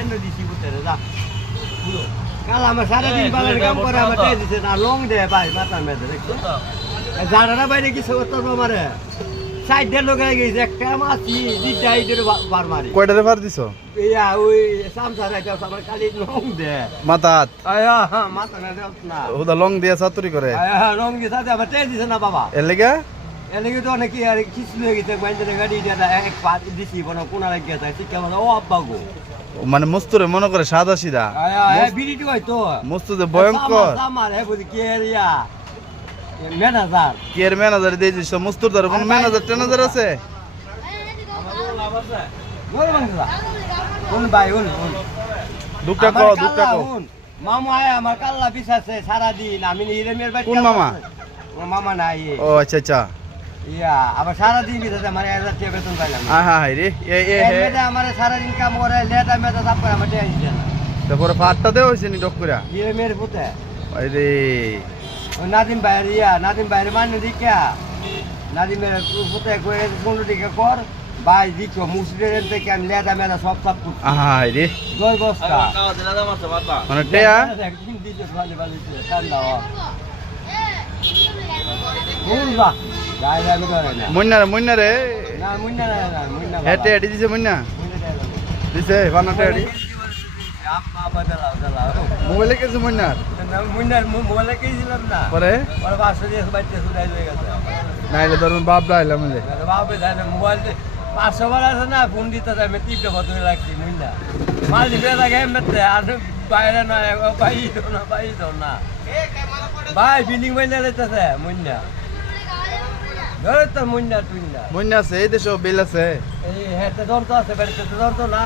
and দিছি বুঝতে যা কাল আমার সারাদিন বাগান কাম করে আমার টাই দিছে না লং দে ভাই মাথা মেদে দেখছো জানারা বাইরে কিছু করতে মারে সাইডে লোকে গেছে একটা মাছি দিটা ইদের বার মারি কয়টারে ফার দিছো ইয়া ওই সামসা রাইতে আমার খালি লং দে মাথাত আয়া মাথা না দেও না ওদা লং দিয়ে চাতুরি করে আয়া লং দিয়ে সাথে আমার টাই দিছে না বাবা এর লাগা এলাকি তো অনেক আর কিছু হয়ে গেছে বাইন্দে গাড়ি এটা এক পাত দিছি বনো কোনা লাগিয়ে যায় ঠিক কেমন ও আব্বা গো মানে মস্তুরে মনে করে সাদা সিধা আয়া বিড়িটি হয় তো মস্তু যে ভয়ঙ্কর আমার হে বুঝি কে রিয়া ম্যানেজার কি এর ম্যানেজার দিয়ে দিছ মস্তুর ধরে কোন ম্যানেজার ট্যানেজার আছে কোন ভাই কোন দুটা কো মামা আয় আমার কাল্লা পিছাছে সারা দিন আমি হিরেমের বাড়ি কোন মামা মামা নাই ও আচ্ছা আচ্ছা ইয়া আবার সারা দিন পিছাছে মানে 1000 টাকা বেতন পাইলাম হাই রে এ এ হে মেয়েটা আমার সারা দিন কাম করে লেটা মেটা তাপ করে আমার টেনশন দিছে না তারপরে ফাটটা দেওয়া হয়েছে নি ডক করে হিরেমের পুতে ওই রে নাদিম ভাইয়ের নাদিম ভাইয়ের মানে দিকা নাদিমের পুতে করে 15 টাকা কর ভাই দিছো মুসলিমের থেকে আমি লেটা মেটা সব সব করছি হাই রে 2 বস্তা মানে টেয়া একদিন দিছে ভালো ভালো ঠান্ডা বুঝবা গায় আমি করে না মুন্না রে না মুন্না না মুন্না হেটে এডি দিছে মুন্না দিছে বানাতে এডি আপা বদলাও বদলাও মোবাইলে কিছু মুন্না না মুন্নার মোবাইলে কেছিলাম না পরে পরে বাসে দিয়ে বাইতে সুদাই হয়ে গেছে নাইলে ধরুন বাপ দাইলাম যে বাপে জানে মোবাইল 500 বার আছে না ফোন দিতে যায় আমি টিপে বদলে রাখছি মুন্না মাল দিবে লাগে এমতে আর বাইরে না ভাই তো না ভাই বিল্ডিং বাইলে যাইতেছে মুন্না ধরে তো মুন্না টুন্না মুন্না আছে এই দেশে বিল আছে এই হেতে ধরতো আছে বাড়িতে ধরতো না